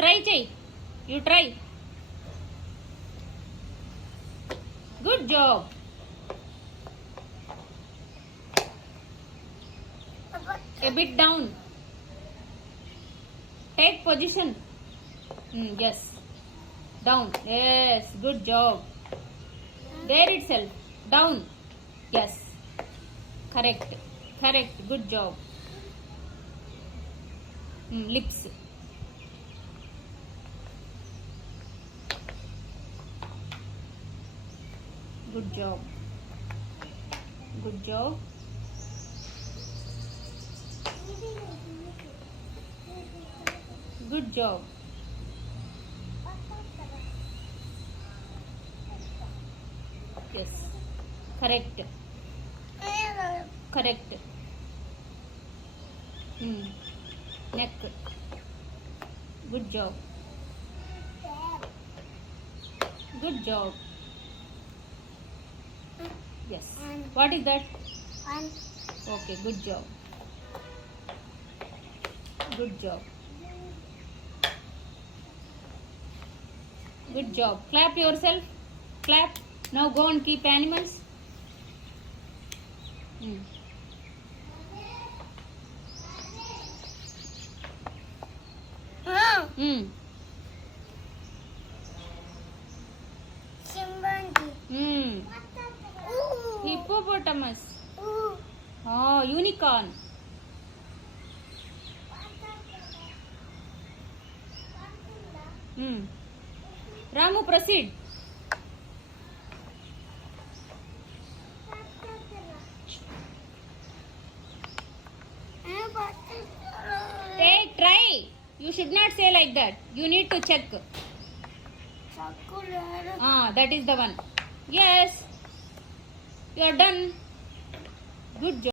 Try చెయ్యి. You try. Good job. A bit down. Take position. Yes. Down. Yes. Good job. There itself. Down. Yes. Correct. Correct. Good job. Lips. Good job. Good job. Good job. Yes. Correct. Correct. Neck. Good job. Good job. Yes. What is that? Okay. Good job. Good job. Good job. Clap yourself. Clap. Now go and keep animals. Hippopotamus. Oh, unicorn. Ramu, proceed. Hey, try. You should not say like that. You need to check. That is the one. Yes. You are done. Good job.